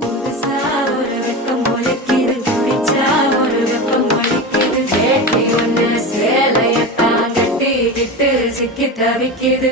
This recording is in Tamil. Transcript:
புதுசா ஒரு வெக்கம் முளைக்குது, குடிச்சா ஒரு வெப்பம் ஒழிக்குது. வேட்டி ஒண்ணு சேலையத்தான் கட்டிக்கிட்டு சிக்கி தவிக்குது.